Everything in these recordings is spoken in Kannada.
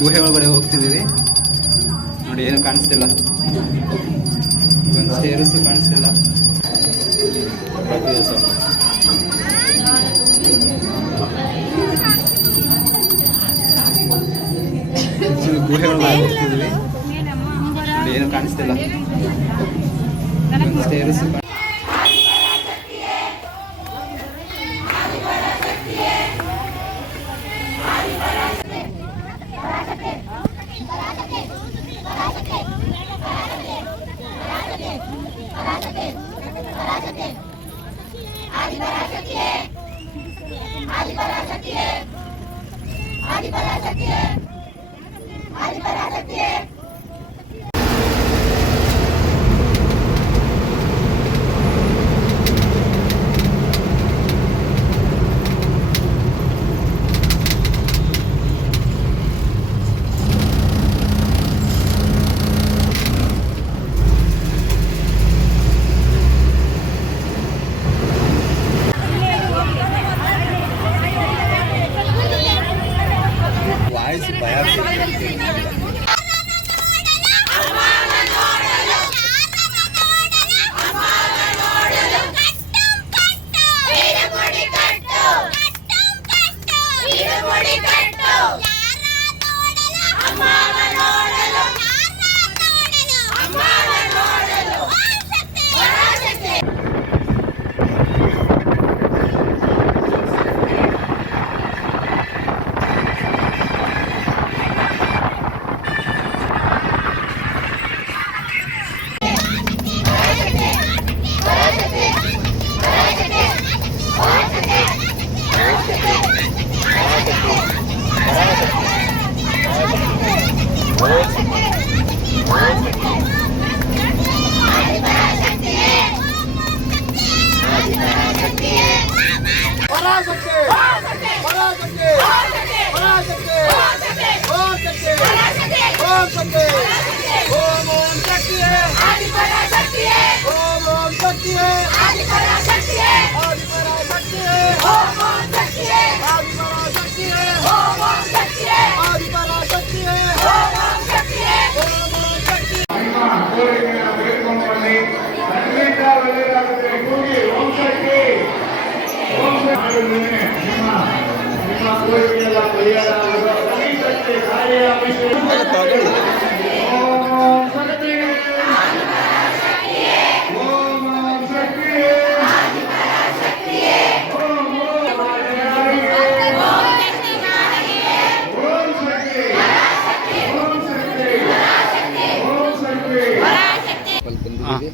ಗುಹೆ ಒಳಗಡೆ ಹೋಗ್ತಿದ್ದೀವಿ ನೋಡಿ. ಏನು ಕಾಣಿಸ್ತಿಲ್ಲ, ಒಂದು ಸೇರಿಸಿ ಕಾಣಿಸ್ತಿಲ್ಲ. ಗುಹೆ ಒಳಗಡೆ ಹೋಗ್ತಿದ್ದೀವಿ ನೋಡಿ. ಏನು ಕಾಣಿಸ್ತಿಲ್ಲ, ಒಂದು ಸೇರಿಸಿ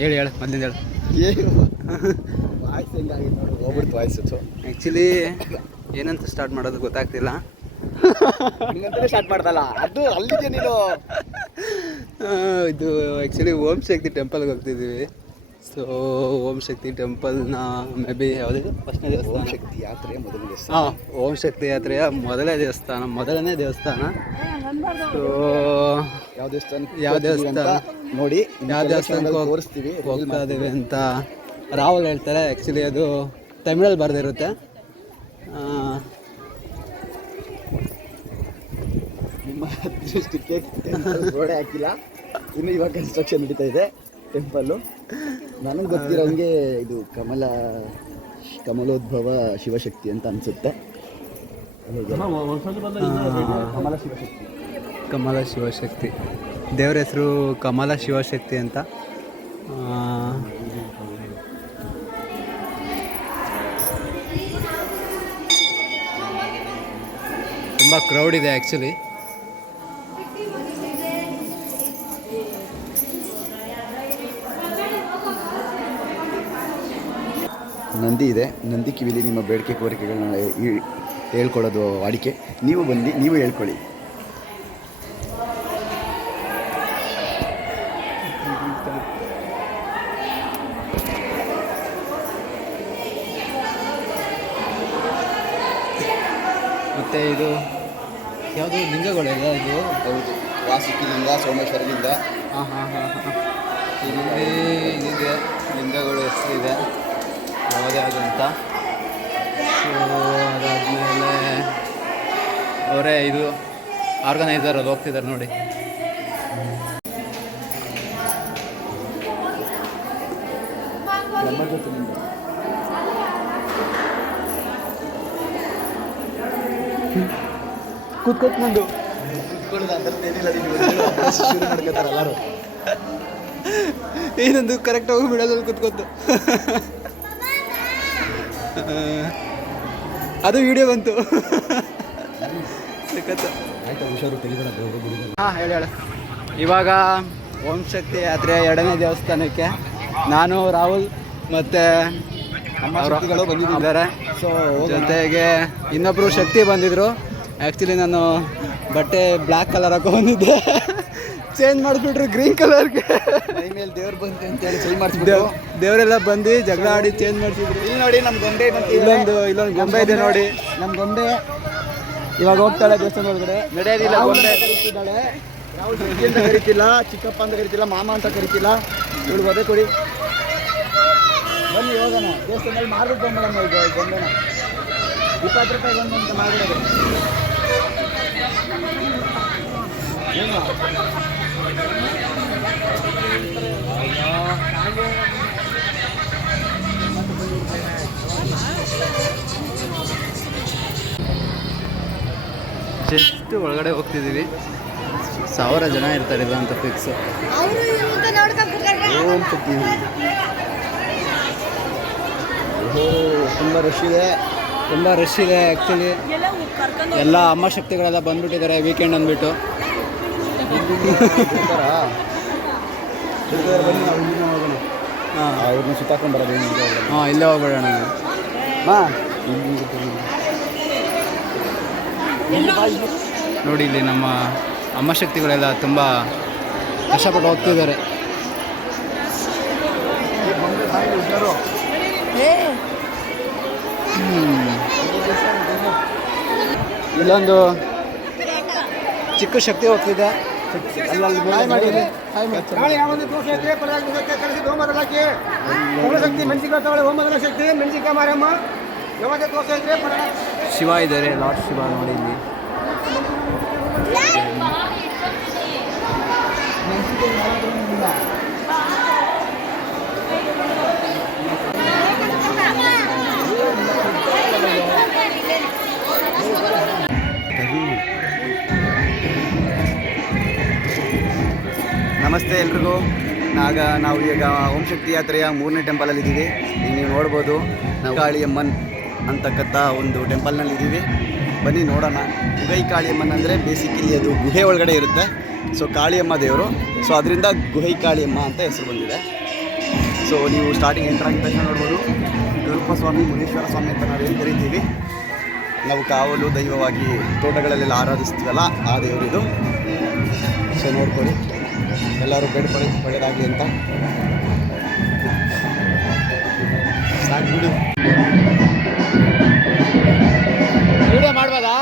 ಹೇಳಿ ಮೊದಲಿಂದ ಹೇಳಿ. ವಾಯ್ಸ್ ಹೆಂಗಾಗಿತ್ತು ನೋಡಿ, ಹೋಗ್ಬಿಡ್ತು ವಾಯ್ಸು. ಆ್ಯಕ್ಚುಲಿ ಏನಂತ ಸ್ಟಾರ್ಟ್ ಮಾಡೋದು ಗೊತ್ತಾಗ್ತಿಲ್ಲ. ಹಿಂಗಂತಲೇ ಸ್ಟಾರ್ಟ್ ಮಾಡ್ದಲ್ಲ, ಅದು ಅಲ್ಲಿಗೆ ನೀನು. ಇದು ಆ್ಯಕ್ಚುಲಿ ಓಂ ಶಕ್ತಿ ಟೆಂಪಲ್ಗೆ ಹೋಗ್ತಿದ್ದೀವಿ. ಸೊ ಓಂ ಶಕ್ತಿ ಟೆಂಪಲ್ನ ಮೇ ಬಿ ಯಾವುದಿದೆ ಫಸ್ಟ್ನೇ ದೇವಸ್ಥಾನ? ಓಂ ಶಕ್ತಿ ಯಾತ್ರೆ ಮೊದಲನೇ ದೇವಸ್ಥಾನ. ಹಾಂ, ಓಂ ಶಕ್ತಿ ಯಾತ್ರೆಯ ಮೊದಲನೇ ದೇವಸ್ಥಾನ. ಸೊ ಯಾವ ದೇವಸ್ಥಾನ ನೋಡಿ, ಯಾವ ದೇವಸ್ಥಾನಕ್ಕೆ ತೋರಿಸ್ತೀವಿ, ಹೋಗ್ತಾ ಇದ್ದೀವಿ ಅಂತ ರಾಹುಲ್ ಹೇಳ್ತಾರೆ. ಆ್ಯಕ್ಚುಲಿ ಅದು ತಮಿಳಲ್ಲಿ ಬರೆದಿರುತ್ತೆ. ನಿಮ್ಮ ಅದೃಷ್ಟಕ್ಕೆ ಗೋಡೆ ಹಾಕಿಲ್ಲ, ಇನ್ನು ಇವಾಗ ಕನ್ಸ್ಟ್ರಕ್ಷನ್ ನಡೀತಾ ಇದೆ ಟೆಂಪಲ್ಲು. ನನಗೆ ಗೊತ್ತಿರೋಂಗೆ ಇದು ಕಮಲೋದ್ಭವ ಶಿವಶಕ್ತಿ ಅಂತ ಅನಿಸುತ್ತೆ. ಕಮಲ ಶಿವಶಕ್ತಿ ದೇವರ ಹೆಸರು ಕಮಲ ಶಿವಶಕ್ತಿ ಅಂತ. ತುಂಬ ಕ್ರೌಡ್ ಇದೆ ಆ್ಯಕ್ಚುಲಿ. ನಂದಿ ಇದೆ. ನಂದಿ ಕಿವಿಲಿ ನಿಮ್ಮ ಬೇಡಿಕೆ ಕೋರಿಕೆಗಳನ್ನ ಹೇಳ್ಕೊಡೋದು ವಾಡಿಕೆ. ನೀವು ಬಂದು ನೀವು ಹೇಳ್ಕೊಳ್ಳಿ. ಮತ್ತು ಇದು ಯಾವುದು ಲಿಂಗಗಳೆಲ್ಲ ಇದು? ಹೌದು, ವಾಸುಕಿ ಲಿಂಗ, ಸೋಮೇಶ್ವರ ಲಿಂಗ. ಇಲ್ಲಿ ಇದೆ ಲಿಂಗಗಳು ಹೆಸರಿದೆ. ನವೋದಯ ಅಂತ. ಸೊ ಅದಾದಮೇಲೆ ಅವರೇ ಇದು ಆರ್ಗನೈಸರ್ ಅಲ್ಲಿ ಹೋಗ್ತಿದ್ದಾರೆ ನೋಡಿ. ಕೂತ್ಕೊಂಡು ಎಲ್ಲರೂ ಏನೊಂದು ಕರೆಕ್ಟಾಗಿ ಬಿಡೋದಲ್ಲಿ ಕೂತ್ಕೊತು. ಅದು ವಿಡಿಯೋ ಬಂತು. ಆಯ್ತಾ ಹುಷಾರು ತೆಗಿಬೇಡ. ಹಾಂ ಹೇಳಿ. ಇವಾಗ ಓಂ ಶಕ್ತಿ ಯಾತ್ರೆ 2ನೇ ದೇವಸ್ಥಾನಕ್ಕೆ ನಾನು ರಾಹುಲ್ ಮತ್ತು ಶಕ್ತಿಗಳು ಬಂದಿದ್ದಾರೆ. ಸೊ ಜೊತೆಗೆ ಇನ್ನೊಬ್ಬರು ಶಕ್ತಿ ಬಂದಿದ್ರು. ಆ್ಯಕ್ಚುಲಿ ನಾನು ಬಟ್ಟೆ ಬ್ಲ್ಯಾಕ್ ಕಲರ್ ಹಾಕೋ ಬಂದಿದ್ದೆ, ಚೇಂಜ್ ಮಾಡಿಬಿಟ್ರು ಗ್ರೀನ್ ಕಲರ್ಗೆ. ಮೈ ಮೇಲೆ ದೇವ್ರು ಬಂತು ಅಂತೇಳಿ ಚೇಂಜ್ ಮಾಡಿಸ್ಬಿಟ್ಟು ದೇವರೆಲ್ಲ ಬಂದು ಜಗಳ ಆಡಿ ಚೇಂಜ್ ಮಾಡಿಸಿದ್ರು. ಇಲ್ಲಿ ನೋಡಿ ನಮ್ಮ ಗೊಂಬೆ ಇಲ್ಲೊಂದು ಗೊಂಬೆ ಇದೆ ನೋಡಿ. ನಮ್ಮ ಗೊಂಬೆ ಇವಾಗ ಹೋಗ್ತಾಳೆ ದೇವಸ್ಥಾನ ಒಳಗಡೆ. ನಡೆಯೋದಿಲ್ಲ ಗೊಂಬೆ. ಕರೀತಿದ್ದಾಳೆ. ರಾಹುಲ್ ಶಕ್ತಿ ಅಂತ ಕರಿತಿಲ್ಲ, ಚಿಕ್ಕಪ್ಪ ಅಂತ ಕರಿತಿಲ್ಲ, ಮಾಮ ಅಂತ ಕರಿತಿಲ್ಲ. ಇವಳು ಒದೆ ಕೊಡಿ. ಬನ್ನಿ ಹೋಗೋಣ. ದೇವಸ್ಥಾನದಲ್ಲಿ ಮಾರ್ಬಿಟ್ಟು ಬಂದ್ಬಿಡಮ್ಮ ಈಗ ಗೊಂಬೆನ. 20 ರೂಪಾಯಿ ಒಂದು ಅಂತ ಮಾಡಿಬಿಡೋದು. ಏನು ಜಸ್ಟ್ ಒಳಗಡೆ ಹೋಗ್ತಿದ್ದೀವಿ. 1000 ಜನ ಇರ್ತಾರೆ ಇಲ್ಲ ಅಂತ ಫಿಕ್ಸ್. ಓಂ ಶಕ್ತಿ. ತುಂಬ ರಶ್ ಇದೆ ಆ್ಯಕ್ಚುಲಿ. ಎಲ್ಲ ಅಮ್ಮ ಶಕ್ತಿಗಳೆಲ್ಲ ಬಂದ್ಬಿಟ್ಟಿದ್ದಾರೆ ವೀಕೆಂಡ್ ಅಂದ್ಬಿಟ್ಟು. ಬನ್ನಿ ನಾವು ಇಲ್ಲಿನ ಹೋಗೋಣ. ಹಾಂ ಅವ್ರನ್ನ ಸುತ್ತಾಕೊಂಡು ಬರೋದು. ಹಾಂ ಇಲ್ಲೇ ಹೋಗ್ಬೇಡೋಣ. ನೋಡಿ ಇಲ್ಲಿ ನಮ್ಮ ಅಮ್ಮ ಶಕ್ತಿಗಳೆಲ್ಲ ತುಂಬ ಕಷ್ಟಪಟ್ಟು ಹೋಗ್ತಿದ್ದಾರೆ. ಇಲ್ಲೊಂದು ಚಿಕ್ಕ ಶಕ್ತಿ ಹೋಗ್ತಿದೆ. ಅಲ್ಲಲ್ಲಿ ಶಿವ ಇದ್ದಾರೆ, ಲಾರ್ಡ್ ಶಿವ ನೋಡಿ ಇಲ್ಲಿ. ನಮಸ್ತೆ ಎಲ್ರಿಗೂ. ನಾವು ಈಗ ಓಂ ಶಕ್ತಿ ಯಾತ್ರೆಯ 3ನೇ ಟೆಂಪಲಲ್ಲಿದ್ದೀವಿ. ಈಗ ನೀವು ನೋಡ್ಬೋದು ನಾವು ಕಾಳಿಯಮ್ಮನ್ ಅಂತಕ್ಕಂಥ ಒಂದು ಟೆಂಪಲ್ನಲ್ಲಿದ್ದೀವಿ. ಬನ್ನಿ ನೋಡೋಣ. ಗುಹೈ ಕಾಳಿಯಮ್ಮನ್ ಅಂದರೆ ಬೇಸಿಕಲಿ ಅದು ಗುಹೆ ಒಳಗಡೆ ಇರುತ್ತೆ. ಸೊ ಕಾಳಿಯಮ್ಮ ದೇವರು. ಸೊ ಅದರಿಂದ ಗುಹೈ ಕಾಳಿಯಮ್ಮ ಅಂತ ಹೆಸರು ಬಂದಿದೆ. ಸೊ ನೀವು ಸ್ಟಾರ್ಟಿಂಗ್ ಎಂಟರ್ ಆಗಿದ ತಕ್ಷಣ ನೋಡ್ಬೋದು ಗರುಪ ಸ್ವಾಮಿ, ಮುನೀಶ್ವರ ಸ್ವಾಮಿ ಅಂತ ನಾವೇನು ಕರಿತೀವಿ. ನಾವು ಕಾವಲು ದೈವವಾಗಿ ತೋಟಗಳಲ್ಲೆಲ್ಲ ಆರಾಧಿಸ್ತೀವಲ್ಲ ಆ ದೇವರಿದು. ಸೊ ನೋಡ್ಕೊಳ್ಳಿ, ಎಲ್ಲರೂ ಬೇಡ್ಕೊಳ್ಳಿ ಒಳ್ಳೆಯದಾಗಲಿ ಅಂತ. ಸಾಕು ಬಿಡಿ. ವಿಡಿಯೋ ಮಾಡ್ಬೋದಾ?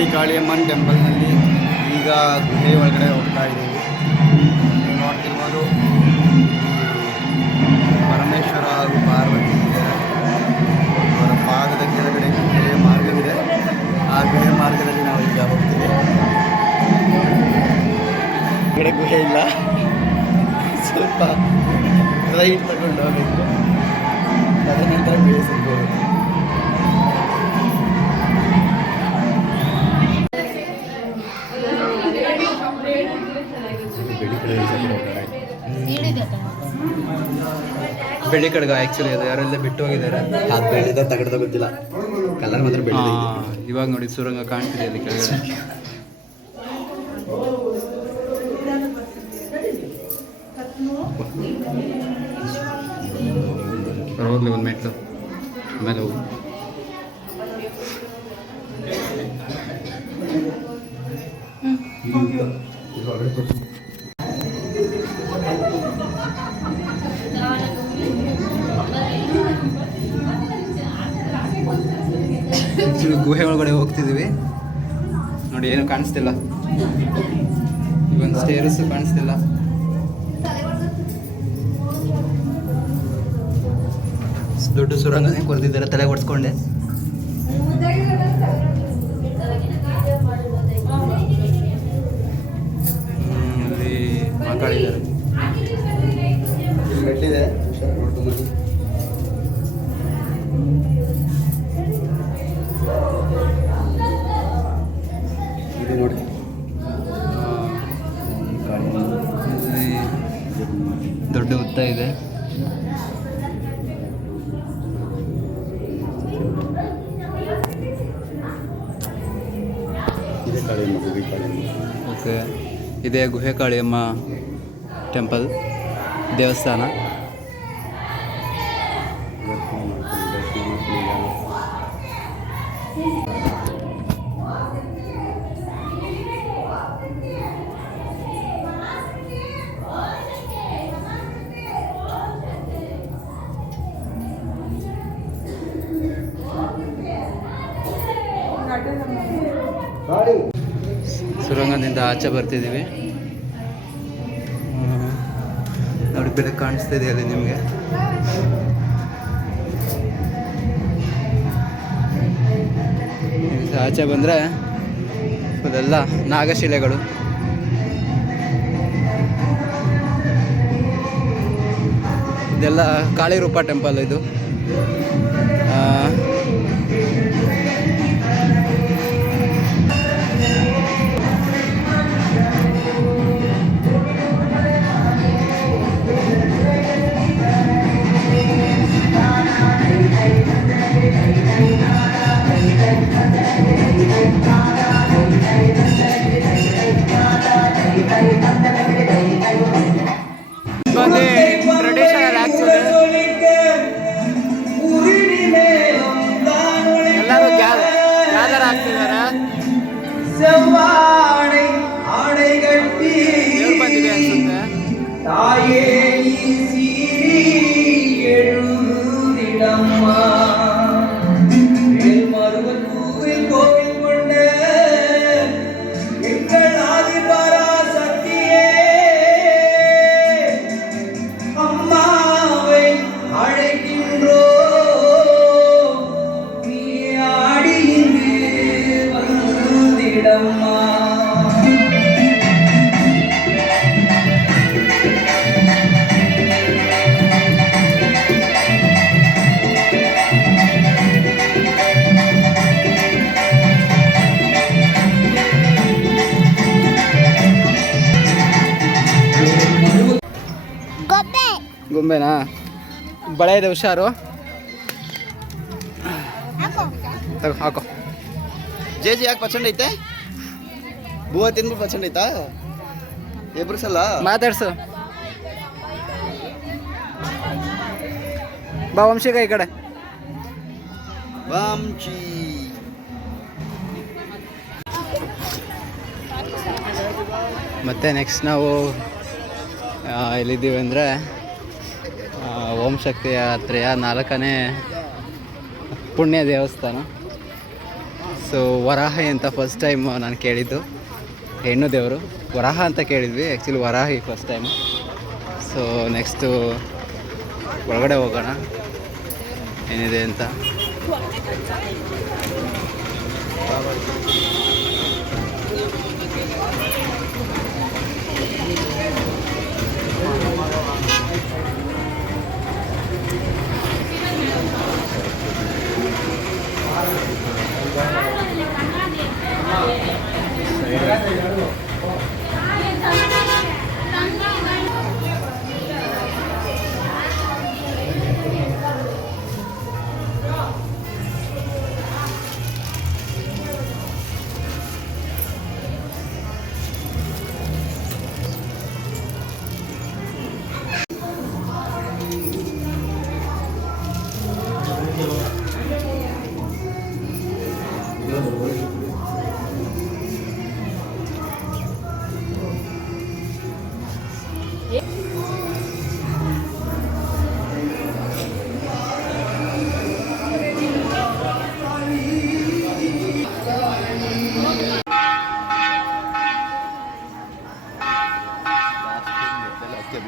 ಉಗೈ ಕಾಳಿಯಮ್ಮನ ಟೆಂಪಲ್ನಲ್ಲಿ ಈಗ ಗುಹೆ ಒಳಗಡೆ ಹೋಗ್ತಾ ಇದ್ದೀವಿ. ನೀವು ನೋಡ್ತಿರ್ಬೋದು ಪರಮೇಶ್ವರ ಹಾಗೂ ಪಾರ್ವತಿ ಇದ್ದಾರೆ. ಅವರ ಪಾದದ ಕೆಳಗಡೆ ಗುಹೆಯ ಮಾರ್ಗವಿದೆ. ಆ ಗುಹೆ ಮಾರ್ಗದಲ್ಲಿ ನಾವು ಈಗ ಹೋಗ್ತೀವಿ. ಕಡೆ ಗುಹೆ ಇಲ್ಲ, ಸ್ವಲ್ಪ ರೈಟ್ ತಗೊಂಡು ಹೋಗಬೇಕು. ತದನಂತರ ಗುಹೆ ಸಿಗ್ಬೋದು. ಬೆಳ್ಳಿ ಕಡ್ಗ ಆ್ಯಕ್ಚುಲಿ ಅದು ಯಾರೆಲ್ಲ ಬಿಟ್ಟು ಹೋಗಿದ್ದಾರೆ. ಅದು ಬೆಳೆದ ತಗಡ್ದ ಗೊತ್ತಿಲ್ಲ, ಕಲರ್ ಮಾತ್ರ ಬೆಳೆದ. ಇವಾಗ ನೋಡಿ ಸುರಂಗ ಕಾಣ್ತಿದೆ ಅಲ್ಲಿ ಕೆಳಗಡೆ. ಹೋಗ್ಲಿ ಒಂದು ಮೆಟ್ಲು ಆಮೇಲೆ ಹೋಗು. ಗುಹೆ ಒಳಗಡೆ ಹೋಗ್ತಿದ್ದೀವಿ ನೋಡಿ, ಏನು ಕಾಣಿಸ್ತಿಲ್ಲ. ಇವೊಂದು ಸ್ಟೇರ್ಸ್ ಕಾಣಿಸ್ತಿಲ್ಲ. ದೊಡ್ಡ ಸುರಂಗನೇ ಕೊರೆದಿದ್ದಾರೆ, ತಲೆ ಒಡ್ಸ್ಕೊಂಡೆ. ಅಲ್ಲಿ ಮಾತಾಡಿದ್ದಾರೆ. ಮೆಟ್ಟಿದೆ ನೋಡಿ. ದೊಡ್ಡ ಉದ್ದ ಇದೆ. ಓಕೆ, ಇದೇ ಗುಹೆ ಕಾಳಿಯಮ್ಮ ಟೆಂಪಲ್ ದೇವಸ್ಥಾನ. ಸುರಂಗದಿಂದ ಆಚೆ ಬರ್ತಿದ್ದೀವಿ ನೋಡಿ, ಬೆಳಕು ಕಾಣಿಸ್ತಿದೆ ಅಲ್ಲಿ ನಿಮಗೆ. ಆಚೆ ಬಂದರೆ ಅದೆಲ್ಲ ನಾಗಶಿಲೆಗಳು. ಇದೆಲ್ಲ ಕಾಳಿರೂಪ ಟೆಂಪಲ್ ಇದು. ಟ್ರೆಡಿಷನಲ್ ಆ್ಯಕ್ಚುಲಿ ಎಲ್ಲರೂ ಗ್ಯಾದರ್ ಆಗ್ತಿದ್ದಾರೆ. ಬಂದಿದೆ ಅನ್ಸುತ್ತೆ. ಗೊಂಬೆನಾ? ಬಳೆ ಇದೆ, ಹುಷಾರು. ತಗೋ ಹಾಕೋ. ಜೇಜಿ ಯಾಕೆ ಪಸಂದ್ ಐತೆ? ಬೂವ ತಿಂದ್ಬಿಟ್ಟು ಪಸಂದ್ ಐತಾ? ಎಬ್ರಿಸಲ್ಲ ಮಾತಾಡ್ಸು. ಬಾ ವಂಶಿಕ ಈ ಕಡೆ. ವಂಶಿ ಮತ್ತೆ ನೆಕ್ಸ್ಟ್ ನಾವು ಎಲ್ಲಿದ್ದೀವಿ ಅಂದರೆ ಓಂ ಶಕ್ತಿ ಯಾತ್ರೆಯ 4ನೇ ಪುಣ್ಯ ದೇವಸ್ಥಾನ ಸೊ ವರಾಹಿ ಅಂತ ಫಸ್ಟ್ ಟೈಮ್ ನಾನು ಕೇಳಿದ್ದು, ಹೆಣ್ಣು ದೇವರು ವರಾಹ ಅಂತ ಕೇಳಿದ್ವಿ, actually Varahi first time. So next ಒಳಗಡೆ ಹೋಗೋಣ ಏನಿದೆ ಅಂತ.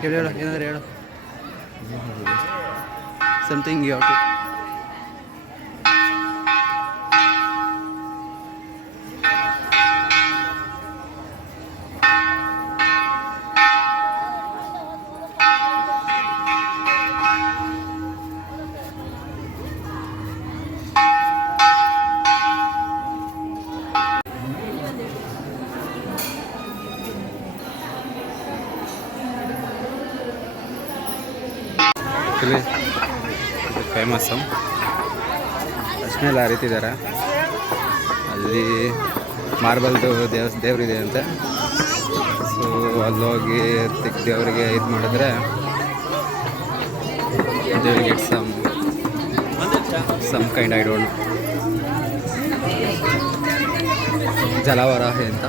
ಹೇಳು ಏನಾದರೂ ಹೇಳು, ಸಮಥಿಂಗ್ ಯು ಹ್ಯಾವ್ ಟು. ಇದು ಫೇಮಸ್ಸು, ಅಷ್ಟೇ ಲಾರಿತಿದ್ದಾರೆ. ಅಲ್ಲಿ ಮಾರ್ಬಲ್ದು ದೇವ್ರಿದೆ ಅಂತೆ. ಸೊ ಅಲ್ಲೋಗಿ ದೇವರಿಗೆ ಇದು ಮಾಡಿದ್ರೆ they will get some kind, I don't know, ಜಲವರಾಹಿ ಅಂತ.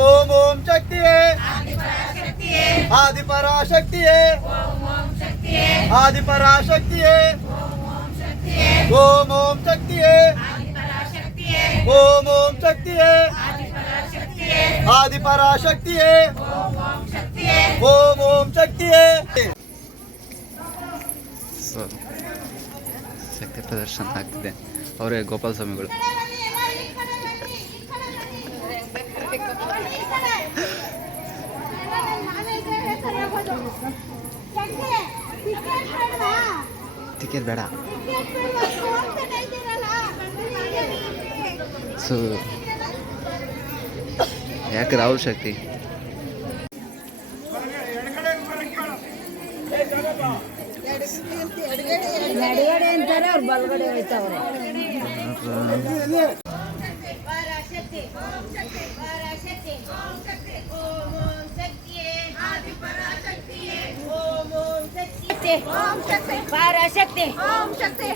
ಓಂ ಓಂ ಶಕ್ತಿಯೇ ಆದಿಪರಾಶಕ್ತಿಯೇ ಆದಿಪರಾಶಕ್ತಿಯೇ ಓಂ ಓಂ ಶಕ್ತಿಯೇ ಓಂ ಓಂ ಶಕ್ತಿಯೇ ಆದಿಪರಾಶಕ್ತಿಯೇ ಓಂ ಓಂ ಶಕ್ತಿಯೇ. ಸೊ ಶಕ್ತಿ ಪ್ರದರ್ಶನ ಆಗ್ತಿದೆ. ಅವರೇ ಗೋಪಾಲ ಸ್ವಾಮಿಗಳು. ಟಿಕೆಟ್ ಬೇಡ. ಸೊ ಯಾಕೆ ರಾಹುಲ್ ಶಕ್ತಿ ಎಡಗಡೆ ಅಂತಾರೆ, ಅವ್ರು ಬಲಗಡೆ ಹೋಯ್ತವ್ರೆ. ಪರಾಶಕ್ತಿ ಓಂ ಶಕ್ತಿ ಪರಾಶಕ್ತಿ ಓಂ ಶಕ್ತಿ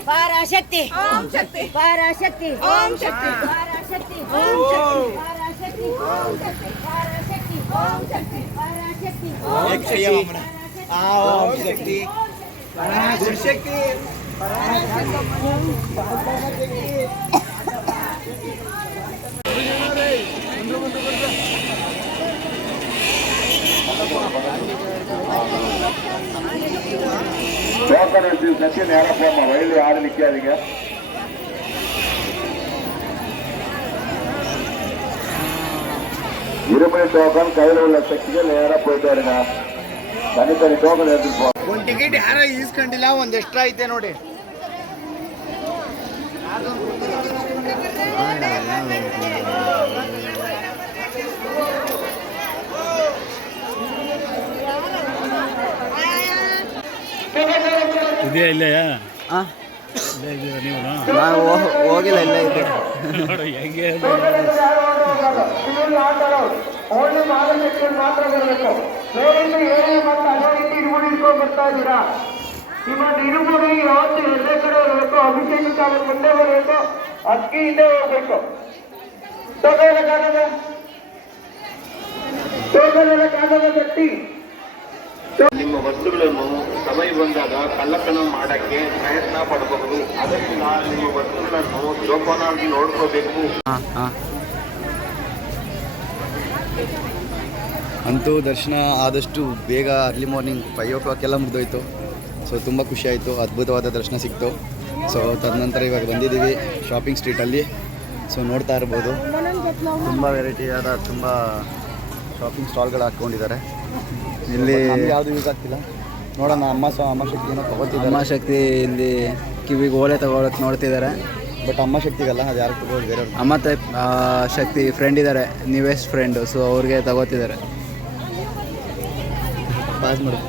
ಪರಾಶಕ್ತಿ ಓಂ ಶಕ್ತಿ ಪರಾಶಕ್ತಿ ಓಂ ಶಕ್ತಿ ಪರಾಶಕ್ತಿ ಓಂ ಶಕ್ತಿ ಪರಾಶಕ್ತಿ ಓಂ ಶಕ್ತಿ ಪರಾಶಕ್ತಿ ಓಂ ಶಕ್ತಿ ಪರಾಶಕ್ತಿ டோக்கன் எடுத்து சச்சி நேரம் போமா, வயலில் யாரும் நிற்காதீங்க. இருமணி டோக்கன் கையில் உள்ள சக்திகள் நேராக போயிட்டு வருங்க. தனித்தனி டோக்கன் எடுத்துட்டு போங்க. ಒಂದು ಟಿಕೆಟ್ ಯಾರೋ ಈಸ್ಕೊಂಡಿಲ್ಲ, ಒಂದು ಎಕ್ಸ್ಟ್ರಾ ಐತೆ ನೋಡಿ. ಇದೆಯಾ ಇಲ್ಲೆಯಾ? ಹಾಂ, ನೀವು ನಾನು ಹೋಗಿಲ್ಲ, ಇಲ್ಲ ಇದೆ. ನೋಡು ಹೆಂಗೆ ಓನ್ಲಿ ಮಾರ್ಗದರ್ಶನ ಮಾತ್ರ ಬರಬೇಕು. ಮೇಲಿಂದ ಏನೇ ಮತ್ತು ಅನೋರಿಟಿ ಇಟ್ಕೊಂಡು ಇಟ್ಕೊಂಡು ಬರ್ತಾ ಇದ್ದೀರಾ? ನಿಮ್ಮ ನಿರುಗುಡಿ ಯಾವತ್ತು ಎಲ್ಲೇ ಕಡೆ ಬರಬೇಕು, ಅಭಿಷೇಕ ಕಾಲ ಮುಂದೆ ಬರಬೇಕು, ಅಕ್ಕಿ ಹಿಂದೆ ಹೋಗ್ಬೇಕು. ಟೋಕನ್ ಕಾಗದ ಗಟ್ಟಿ ನಿಮ್ಮ ವಸ್ತುಗಳನ್ನು ಸಮಯ ಬಂದಾಗ ಕಳ್ಳತನ ಮಾಡಕ್ಕೆ ಪ್ರಯತ್ನ ಪಡಬಹುದು. ಅದರಿಂದ ನಿಮ್ಮ ವಸ್ತುಗಳನ್ನು ಜೋಪಾನಾಗಿ ನೋಡ್ಕೋಬೇಕು. ಅಂತೂ ದರ್ಶನ ಆದಷ್ಟು ಬೇಗ ಅರ್ಲಿ ಮಾರ್ನಿಂಗ್ 5 o'clock ಎಲ್ಲ ಮುಗಿದೋಯ್ತು. ಸೊ ತುಂಬ ಖುಷಿ ಆಯಿತು, ಅದ್ಭುತವಾದ ದರ್ಶನ ಸಿಕ್ತು. ಸೊ ತದನಂತರ ಇವಾಗ ಬಂದಿದ್ದೀವಿ ಶಾಪಿಂಗ್ ಸ್ಟ್ರೀಟಲ್ಲಿ. ಸೊ ನೋಡ್ತಾ ಇರ್ಬೋದು ತುಂಬ ವೆರೈಟಿಯಾದ ತುಂಬ ಶಾಪಿಂಗ್ ಸ್ಟಾಲ್ಗಳು ಹಾಕ್ಕೊಂಡಿದ್ದಾರೆ. ಇಲ್ಲಿ ಯಾವುದು ಯೂಸ್ ಆಗ್ತಿಲ್ಲ. ನೋಡೋಣ, ಅಮ್ಮ ಶಕ್ತಿನ ತಗೋತಿದ್ದಾರೆ. ಅಮ್ಮ ಶಕ್ತಿ ಇಲ್ಲಿ ಕಿವಿಗೆ ಓಲೆ ತಗೊಳಕ್ಕೆ ನೋಡ್ತಿದ್ದಾರೆ. ಬಟ್ ಅಮ್ಮ ಶಕ್ತಿಗಲ್ಲ, ಅದು ಯಾರು ತಗೋದು ಬೇರೆ. ಅಮ್ಮ ಟೈಪ್ ಶಕ್ತಿ ಫ್ರೆಂಡ್ ಇದ್ದಾರೆ, ನೀವೆಸ್ಟ್ ಫ್ರೆಂಡು, ಸೊ ಅವ್ರಿಗೆ ತಗೋತಿದ್ದಾರೆ. ಪಾಸ್ ಮಾಡು.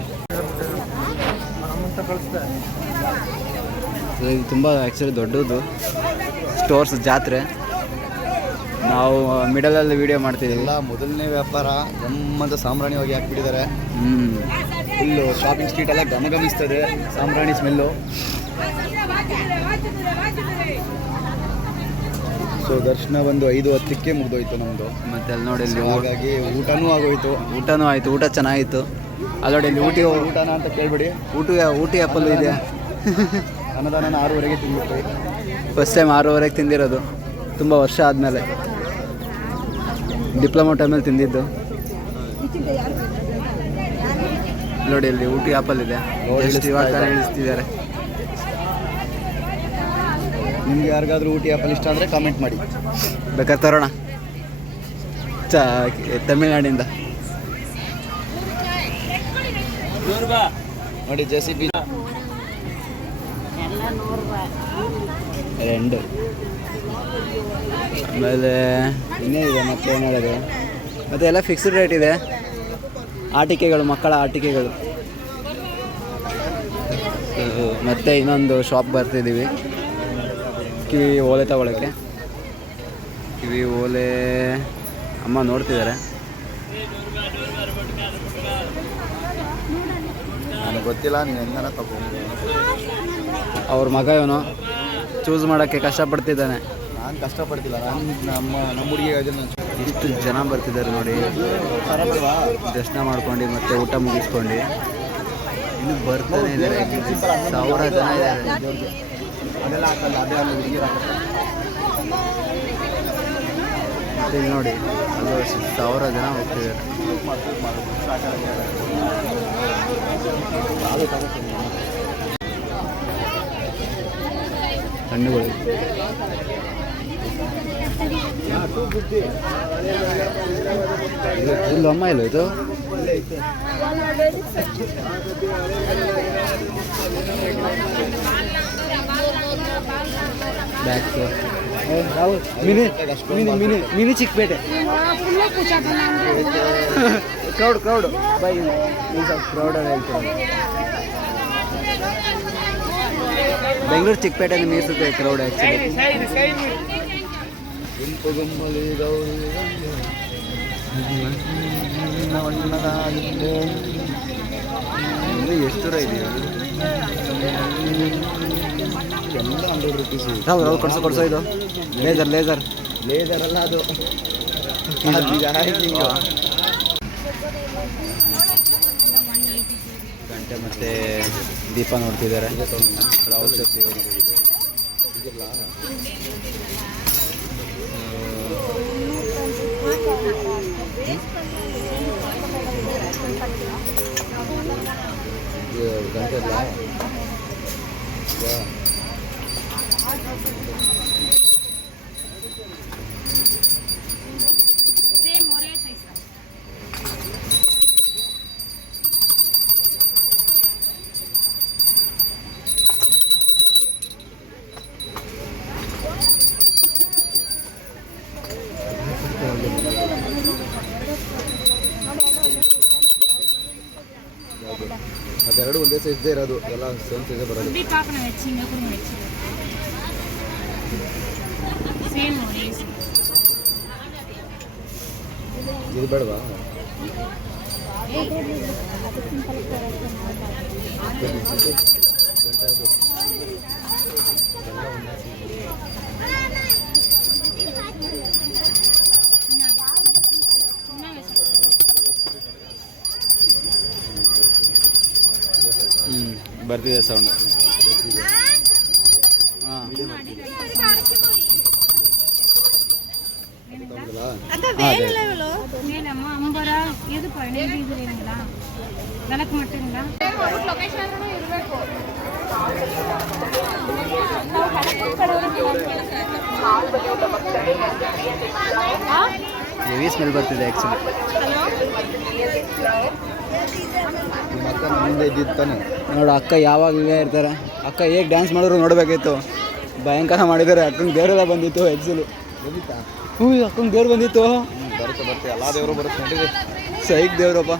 ಸೊ ಇದು ತುಂಬ ಆ್ಯಕ್ಚುಲಿ ದೊಡ್ಡದು ಸ್ಟೋರ್ಸ್ ಜಾತ್ರೆ. ನಾವು ಮಿಡಲಲ್ಲಿ ವೀಡಿಯೋ ಮಾಡ್ತಿದ್ದೀವಿ. ಎಲ್ಲ ಮೊದಲನೇ ವ್ಯಾಪಾರ ಗಮ್ಮಂತ ಸಾಂಬ್ರಾಣಿಯಾಗಿ ಹಾಕ್ಬಿಟ್ಟಿದ್ದಾರೆ. ಹ್ಞೂ, ಫುಲ್ಲು ಶಾಪಿಂಗ್ ಸ್ಟ್ರೀಟ್ ಎಲ್ಲ ಗಮಗಮಿಸ್ತದೆ, ಸಾಂಬ್ರಾಣಿ ಸ್ಮೆಲ್ಲು. ಸೊ ದರ್ಶನ ಒಂದು 5:10ಕ್ಕೆ ಮುಗಿದೋಯ್ತು ನಮ್ಮದು. ಮತ್ತು ಅಲ್ಲಿ ನೋಡಿ ಇಲ್ಲಿ ಹಾಗಾಗಿ ಊಟನೂ ಆಗೋಯ್ತು. ಊಟನೂ ಆಯಿತು, ಊಟ ಚೆನ್ನಾಗಿತ್ತು. ಅಲ್ಲೋಡಿ ಇಲ್ಲಿ ಊಟನ ಅಂತ ಕೇಳ್ಬೇಡಿ, ಊಟಿ ಆ್ಯಪಲ್ಲು ಇದೆ. ಅನ್ನದಾನ 6:30ಗೆ ತಿಂದ್ಬಿಟ್ರಿ. ಫಸ್ಟ್ ಟೈಮ್ 6:30ಗೆ ತಿಂದಿರೋದು, ತುಂಬ ವರ್ಷ ಆದಮೇಲೆ. ಡಿಪ್ಲೊಮಾ ಟೈಮಲ್ಲಿ ತಿಂದಿದ್ದು. ನೋಡಿ ಇಲ್ಲಿ ಊಟಿ ಆ್ಯಪಲ್ ಇದೆ, ಇವಾಗ ಇಳಿಸ್ತಿದ್ದಾರೆ. ನಿಮ್ಗೆ ಯಾರಿಗಾದ್ರೂ ಊಟಿ ಆ್ಯಪಲ್ ಇಷ್ಟ ಅಂದರೆ ಕಾಮೆಂಟ್ ಮಾಡಿ, ಬೇಕಾದ್ರೆ ತರೋಣ. ತಮಿಳ್ನಾಡಿಂದ ನೋಡಿ JCB 2. ಆಮೇಲೆ ಇನ್ನೇ ಇದೆ, ಮತ್ತೆ ಏನು ಹೇಳೋದು, ಮತ್ತು ಎಲ್ಲ ಫಿಕ್ಸ್ಡ್ ರೇಟ್ ಇದೆ. ಆಟಿಕೆಗಳು, ಮಕ್ಕಳ ಆಟಿಕೆಗಳು. ಮತ್ತೆ ಇನ್ನೊಂದು ಶಾಪ್ ಬರ್ತಿದ್ದೀವಿ ಕಿವಿ ಓಲೆ ತಗೊಳ್ಳೋಕ್ಕೆ. ಕಿವಿ ಓಲೆ ಅಮ್ಮ ನೋಡ್ತಿದ್ದಾರೆ. ನನಗೆ ಗೊತ್ತಿಲ್ಲ, ನೀವು ಹೆಂಗನ ತಗೊಂಡು. ಅವ್ರ ಮಗ ಇವನು ಚೂಸ್ ಮಾಡೋಕ್ಕೆ ಕಷ್ಟಪಡ್ತಿದ್ದಾನೆ. ನಾನು ಕಷ್ಟಪಡ್ತಿಲ್ಲ, ನಮ್ಮ ಹುಡುಗಿ ಇಷ್ಟು ಜನ ಬರ್ತಿದ್ದಾರೆ ನೋಡಿ. ದರ್ಶನ ಮಾಡ್ಕೊಂಡು ಮತ್ತೆ ಊಟ ಮುಗಿಸ್ಕೊಂಡು ಇನ್ನು ಬರ್ತಾನೆ ಇದ್ದಾರೆ. 1000 ಜನ ಇದ್ದಾರೆ. ಅದೆಲ್ಲ ಹಾಕಲ್ಲ, ಅದೇ ಅಲ್ಲಿ ಹುಡುಗಿರ ಇಲ್ಲಿ ನೋಡಿ, ಅದು 1000 ಜನ ಹೋಗ್ತಿದ್ದಾರೆ. ಹಣ್ಣುಗಳು ಇದು ಅಮ್ಮ ಇಲ್ಲ, ಇದು bags. Mini Chickpet. Crowd by crowd ಅಂತ ಹೇಳ್ತಾರೆ. ಬೆಂಗಳೂರು ಚಿಕ್ಕಪೇಟೆಯಲ್ಲಿ ಮೀರಿಸುತ್ತೆ ಕ್ರೌಡ್ ಆ್ಯಕ್ಚುಲಿ. ಎಷ್ಟು ದೂರ ಇದೆಯಾ? ಎಲ್ಲ 100 ರೂಪೀಸ್. ರಾಹುಲ್ ಕೊಡ್ಸೋ ಇದು ಲೇಸರ್ ಅಲ್ಲ, ಅದು ಗಂಟೆ ಮತ್ತೆ ದೀಪ ನೋಡ್ತಿದ್ದಾರೆ. ರಾಹುಲ್ ಶಕ್ತಿ ಅವರು ಗಂಟೆ ಇಲ್ಲ. ಅದೆರಡು ಒಂದೇ ಸೈಜ್ದೇ ಇರೋದು, ಎಲ್ಲ ಸೇಮ್ ಸೈಜೇ ಬರೋದು. ಇದು ಬೇಡವಾ? ಬರ್ತಿದೆ ಸೌಂಡ್. ಹಾಂ నేనమ్మ అంబరా ఏది పడేది ఇదిరేనಲ್ಲ ನನಗೆ ಮಟ್ಟಿಂದ ಲೊಕೇಶನ್ ಇರಬೇಕು. ಹೆವಿ ಸ್ಮೆಲ್ ಬರ್ತಿದೆ ಆ್ಯಕ್ಚುಲಿ. ಮುಂದೆ ಇದ್ದಿದ್ದು ತಾನೆ ನೋಡು ಅಕ್ಕ ಯಾವಾಗ ಇಲ್ಲೇ ಇರ್ತಾರೆ. ಅಕ್ಕ ಹೇಗೆ ಡ್ಯಾನ್ಸ್ ಮಾಡಿದ್ರು ನೋಡಬೇಕಿತ್ತು. ಭಯಂಕರ ಮಾಡಿದ್ದಾರೆ. ಅಕ್ಕಂಗೆ ದೇವರೆಲ್ಲ ಬಂದಿತ್ತು ಆ್ಯಕ್ಚುಲಿ. ಹ್ಞೂ ಅಕ್ಕಂಗೆ ದೇವ್ರು ಬಂದಿತ್ತು. ಬರುತ್ತೆ ಎಲ್ಲ ದೇವರು ಬರುತ್ತೆ ನೋಡಿರಿ. ಸೈಕ್ ದೇವ್ರಪ್ಪ.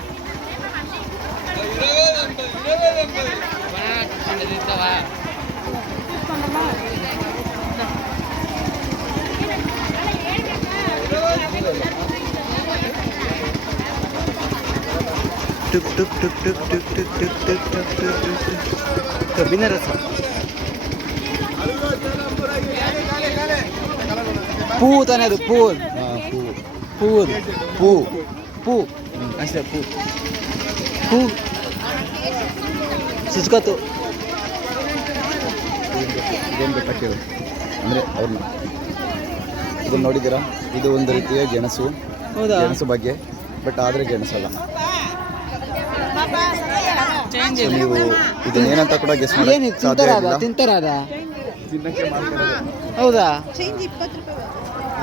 ಟುಕ್ ಟುಕ್ ಟುಕ್ ಟುಕ್ ಟುಕ್ ಟುಕ್ ಟುಕ್ ಟುಕ್ ಟುಕ್ ಟುಕ್ ಟುಕ್ ಕಬ್ಬಿನ ರಸ. ಪೂ ತಾನೇ ಅದು. ಪೂ ಪೂ ಪೂ ಪೂ ಅಷ್ಟೇ. ಪೂ ಸುಚ್ಕೋತು. ಏನು ಬೇಕಾಗಿರೋ ಅಂದರೆ ಅವ್ರನ್ನ ಇದನ್ನು ನೋಡಿದ್ದೀರಾ? ಇದು ಒಂದು ರೀತಿಯ ಗೆಣಸು. ಹೌದಾ? ಗೆಣಸು ಬಗ್ಗೆ, ಬಟ್ ಆದರೆ ಗೆಣಸಲ್ಲ. So ನೀವು ಇದನ್ನೇನಂತ ಕೂಡ ಗೆಸ್ ಮಾಡಿ ಸಾಧ್ಯ ಇಲ್ಲ. ತಿಂತಾರಾದ ತಿನ್ನಕ್ಕೆ ಮಾಡ್ತಾರೆ. ಹೌದಾ?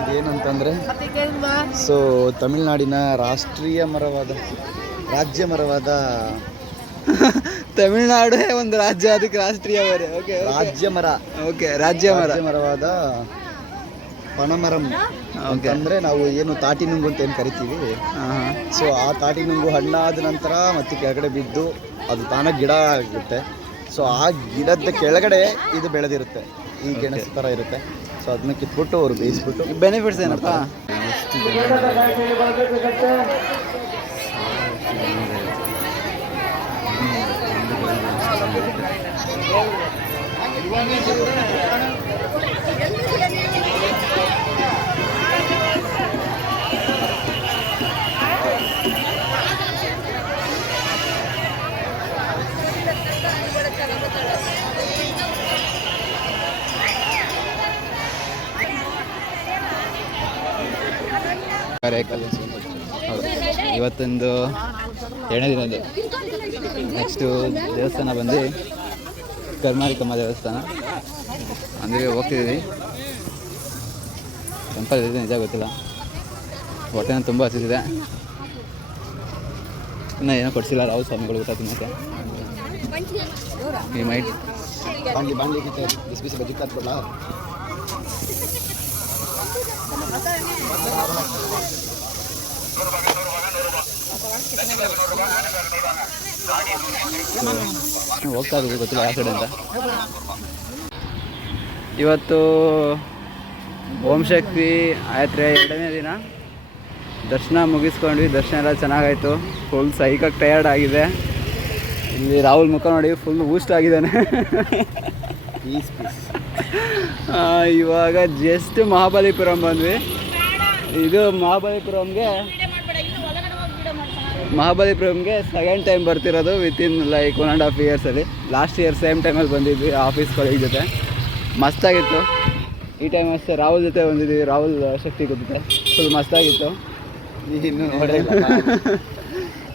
ಇದೇನಂತಂದರೆ ಸೊ ತಮಿಳ್ನಾಡಿನ ರಾಜ್ಯ ಮರವಾದ ತಮಿಳ್ನಾಡು ಒಂದು ರಾಜ್ಯ, ಅದಕ್ಕೆ ರಾಷ್ಟ್ರೀಯ ಮರ. ಓಕೆ ರಾಜ್ಯ ಮರ. ಓಕೆ ರಾಜ್ಯ ಮರವಾದ ಪನಮರಂ ಅಂತಂದರೆ ನಾವು ಏನು ತಾಟಿ ನುಂಗು ಅಂತ ಏನು ಕರಿತೀವಿ. ಸೊ ಆ ತಾಟಿ ನುಂಗು ಹಣ್ಣಾದ ನಂತರ ಮತ್ತೆ ಕೆಳಗಡೆ ಬಿದ್ದು ಅದು ತಾನಾಗಿ ಗಿಡ ಆಗುತ್ತೆ. ಸೊ ಆ ಗಿಡದ ಕೆಳಗಡೆ ಇದು ಬೆಳೆದಿರುತ್ತೆ. ಈ ಗೆಣಸು ಥರ ಇರುತ್ತೆ. ಸೊ ಅದನ್ನ ಕಿತ್ಬಿಟ್ಟು ಅವ್ರು ಬೇಯಿಸ್ಬಿಟ್ಟು. ಬೆನಿಫಿಟ್ಸ್ ಏನಪ್ಪ? ಹೌದು, ಇವತ್ತೊಂದು 2ನೇ ದಿನದ್ದು. ನೆಕ್ಸ್ಟು ದೇವಸ್ಥಾನ ಬಂದು ಕರ್ಮಾರಿಕಮ್ಮ ದೇವಸ್ಥಾನ ಅಂದರೆ ಹೋಗ್ತಿದ್ದೀವಿ. ಟೆಂಪಲ್ ಇದೆ ನಿಜ ಗೊತ್ತಿಲ್ಲ. ಹೊಟ್ಟೆನ ತುಂಬ ಹಸಿದಿದೆ. ಇನ್ನೂ ಏನೋ ಕೊಡಿಸಿಲ್ಲ ರಾವು ಸ್ವಾಮಿಗಳು ಊಟ ತಿನ್ನೋಕ್ಕೆ. ಈ ಮೈಟ್ ಬಾಂಗ್ಲಿ ಬಿಸಿ ಬಿಸಿ ಬಜ್ಜಿ ಕಾತ್ಬಿಡ್ಲಾ? ಹೋಗ್ತಾ ಇದ್ದೀವಿ, ಗೊತ್ತಿಲ್ಲ ಯಾವ ಸೈಡ್ ಅಂತ. ಇವತ್ತು ಓಂ ಶಕ್ತಿ ಯಾತ್ರೆ 2ನೇ ದಿನ. ದರ್ಶನ ಮುಗಿಸ್ಕೊಂಡ್ವಿ. ದರ್ಶನ ಎಲ್ಲ ಚೆನ್ನಾಗಾಯಿತು. ಫುಲ್ ಸೈಕಾಗಿ ಟಯರ್ಡ್ ಆಗಿದೆ. ಇಲ್ಲಿ ರಾಹುಲ್ ಮುಖ ನೋಡಿ ಫುಲ್ ಬೂಸ್ಟ್ ಆಗಿದ್ದಾನೆ. ಇವಾಗ ಜಸ್ಟ್ ಮಹಾಬಲಿಪುರಂ ಬಂದ್ವಿ. ಇದು ಮಹಾಬಲಿಪುರಂಗೆ ಸೆಕೆಂಡ್ ಟೈಮ್ ಬರ್ತಿರೋದು ವಿತಿನ್ ಲೈಕ್ 1.5 ಇಯರ್ಸಲ್ಲಿ. ಲಾಸ್ಟ್ ಇಯರ್ ಸೇಮ್ ಟೈಮಲ್ಲಿ ಬಂದಿದ್ವಿ ಆಫೀಸ್ ಕೊಲೀಗ್ ಜೊತೆ. ಮಸ್ತಾಗಿತ್ತು. ಈ ಟೈಮ್ ಅಷ್ಟೇ ರಾಹುಲ್ ಜೊತೆ ಬಂದಿದ್ವಿ. ರಾಹುಲ್ ಶಕ್ತಿ ಗೊತ್ತಿದೆ. ಫುಲ್ ಮಸ್ತಾಗಿತ್ತು. ಇನ್ನೂ ನೋಡಿಲ್ಲ.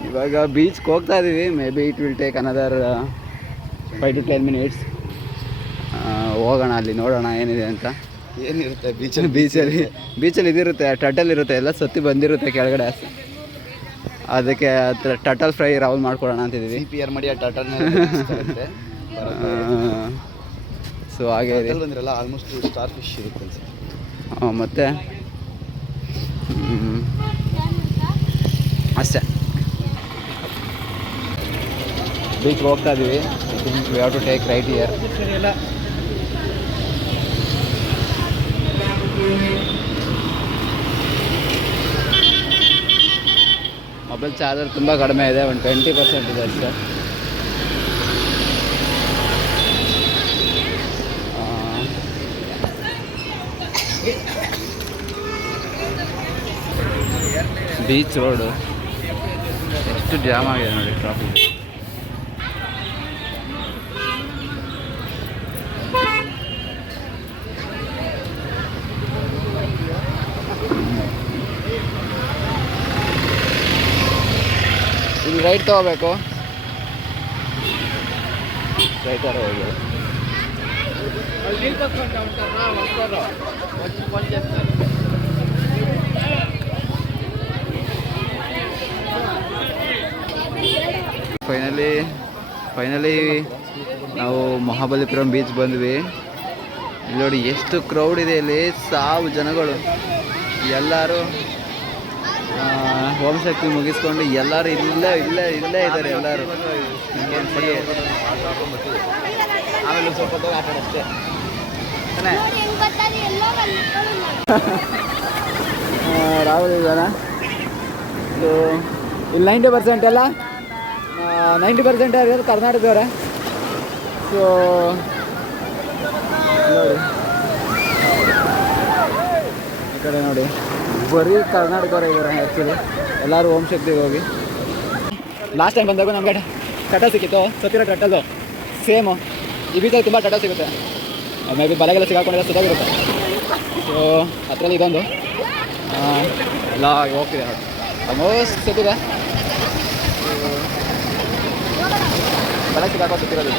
ಇವಾಗ ಬೀಚ್ಗೆ ಹೋಗ್ತಾ ಇದ್ದೀವಿ. May be it will take another 5 to 10 minutes. ಹೋಗೋಣ, ಅಲ್ಲಿ ನೋಡೋಣ ಏನಿದೆ ಅಂತ. ಏನಿರುತ್ತೆ ಬೀಚಲ್ಲಿ ಇದಿರುತ್ತೆ, ಟಟಲ್ ಇರುತ್ತೆ, ಎಲ್ಲ ಸತ್ತಿ ಬಂದಿರುತ್ತೆ ಕೆಳಗಡೆ. ಅದಕ್ಕೆ ಟಟಲ್ ಫ್ರೈ ರಾಹುಲ್ ಮಾಡ್ಕೊಡೋಣ ಅಂತಿದ್ದೀವಿ. CPR ಮಾಡಿ ಆ ಟಟಲ್ನ. ಸೊ ಹಾಗೆ ಬಂದಿರಲ್ಲ, ಆಲ್ಮೋಸ್ಟ್ ಸ್ಟಾರ್ ಫಿಶ್ ಇರುತ್ತೆ ಅನ್ಸುತ್ತೆ. ಮತ್ತು ಅಷ್ಟೇ. ಬೀಚ್ಗೆ ಹೋಗ್ತಾ ಇದ್ದೀವಿ. I think we have to take right here. Mobile charger ತುಂಬ ಕಡಿಮೆ ಇದೆ, ಒಂದು 20% ಇದೆ ಅಷ್ಟೇ. ಬೀಚ್ ರೋಡು ಎಷ್ಟು ಜಾಮ್ ಆಗಿದೆ ನೋಡಿ ಟ್ರಾಫಿಕ್. ರೈಟ್ ತೊಗೋಬೇಕು. ರೈಟರ್ ಹೋಗಿ ಫೈನಲಿ ನಾವು ಮಹಾಬಲಿಪುರಂ ಬೀಚ್ ಬಂದ್ವಿ. ಇಲ್ಲಿ ನೋಡಿ ಎಷ್ಟು ಕ್ರೌಡ್ ಇದೆ, ಇಲ್ಲಿ 1000 ಜನಗಳು. ಎಲ್ಲರೂ ಹೋಮ್ ಶಕ್ತಿ ಮುಗಿಸ್ಕೊಂಡು ಎಲ್ಲರೂ ಇಲ್ಲೇ ಇದ್ದಾರೆ ಎಲ್ಲರೂ. ಆಮೇಲೆ ಸ್ವಲ್ಪ ಹೊತ್ತು ಆಟ ಅಷ್ಟೇ ತಾನೇ. ರಾಹುಲ್ ಇದ್ದಾನ ಇಲ್ಲಿ 90% ಎಲ್ಲ 90% ಯಾರು ಕರ್ನಾಟಕದವರೇ. ಸೊ ನೋಡಿ ಈ ಕಡೆ ನೋಡಿ ಬರೀ ಕರ್ನಾಟಕದವ್ರು ಇದ್ದಾರೆ ಆ್ಯಕ್ಚುಲಿ. ಎಲ್ಲರೂ ಓಂ ಶಕ್ತಿಗೆ ಹೋಗಿ ಲಾಸ್ಟ್ ಟೈಮ್ ಬಂದಾಗ ನಮಗೆ ಟಟ ಸಿಕ್ಕಿತ್ತು, ಸತ್ತಿರೋ ಟಟ್ಟದು ಸೇಮು. ಈ ಬೀಚಲ್ಲಿ ತುಂಬ ಟಟ ಸಿಗುತ್ತೆ. ಮೇ ಬಿ ಬಲೆಗೆಲ್ಲ ಸಿಗಾಕೊಂಡೆಲ್ಲ ಸುತ್ತಾಗಿರುತ್ತೆ. ಸೊ ಅದರಲ್ಲಿ ಇದೊಂದು ಎಲ್ಲ ಹೋಗ್ತಿದೆ ನೋಡಿ, ಆಲ್ಮೋಸ್ಟ್ ಸಿಕ್ಕಿದೆ. ಬಲೆ ಸಿಗಾಕೊಂಡು ಸುತ್ತಿರೋದು.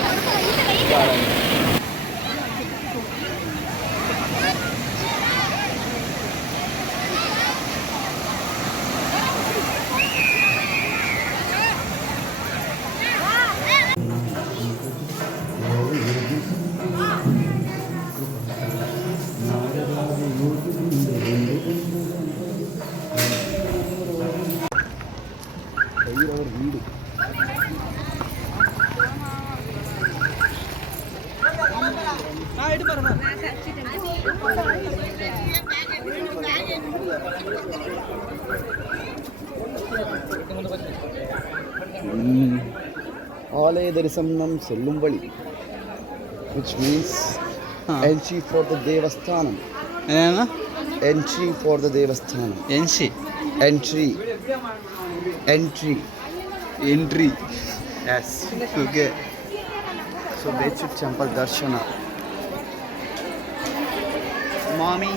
ಆಲಯ ದರ್ಶನಂ ಸೆಲ್ಲುಂಬಳಿ, which means entry for the ದೇವಸ್ಥಾನಂ. ಏನೇನು ಎಂಟ್ರಿ ಫಾರ್ ದ ದೇವಸ್ಥಾನಂ. Entry yes. Okay. So beach temple darshan. ಮಾಮಿ